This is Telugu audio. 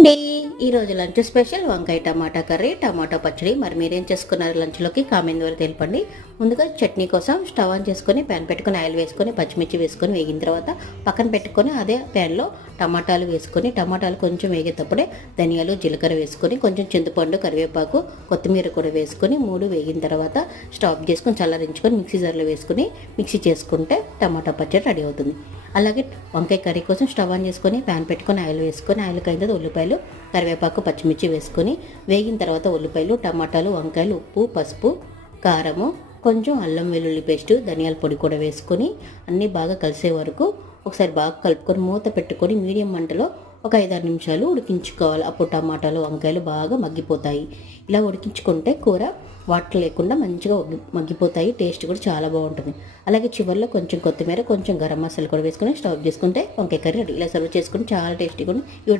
అండి. ఈరోజు లంచ్ స్పెషల్ వంకాయ టమాటా కర్రీ, టమాటా పచ్చడి. మరి మీరేం చేసుకున్నారు లంచ్లోకి కామెంట్ ద్వారా తెలపండి. ముందుగా చట్నీ కోసం స్టవ్ ఆన్ చేసుకొని ప్యాన్ పెట్టుకొని ఆయిల్ వేసుకొని పచ్చిమిర్చి వేసుకొని వేగిన తర్వాత పక్కన పెట్టుకొని అదే ప్యాన్లో టమాటాలు వేసుకొని టమాటాలు కొంచెం వేగేటప్పుడే ధనియాలు జీలకర్ర వేసుకొని కొంచెం చింతపండు కరివేపాకు కొత్తిమీర కూడా వేసుకొని మూడు వేగిన తర్వాత స్టవ్ చేసుకొని చల్లారించుకొని మిక్సీ జార్లో వేసుకొని మిక్సీ చేసుకుంటే టమాటా పచ్చడి రెడీ అవుతుంది. అలాగే వంకాయ కర్రీ కోసం స్టవ్ ఆన్ చేసుకొని ప్యాన్ పెట్టుకొని ఆయిల్ వేసుకొని ఆయిల్ అయిన తర్వాత ఉల్లిపాయలు కరివేపాకు పచ్చిమిర్చి వేసుకొని వేగిన తర్వాత ఉల్లిపాయలు టమాటాలు వంకాయలు ఉప్పు పసుపు కారము కొంచెం అల్లం వెల్లుల్లి పేస్టు ధనియాల పొడి కూడా వేసుకొని అన్నీ బాగా కలిసే వరకు ఒకసారి బాగా కలుపుకొని మూత పెట్టుకొని మీడియం మంటలో ఒక 5-6 నిమిషాలు ఉడికించుకోవాలి. అప్పుడు టమాటాలు వంకాయలు బాగా మగ్గిపోతాయి. ఇలా ఉడికించుకుంటే కూర వాటర్ లేకుండా మంచిగా మగ్గిపోతాయి. టేస్ట్ కూడా చాలా బాగుంటుంది. అలాగే చివరిలో కొంచెం కొత్తిమీర కొంచెం గరం మసాలా కూడా వేసుకొని స్టవ్ చేసుకుంటే వంకాయ కర్రీ రెడీ. ఇలా సర్వ్ చేసుకుని చాలా టేస్టీగా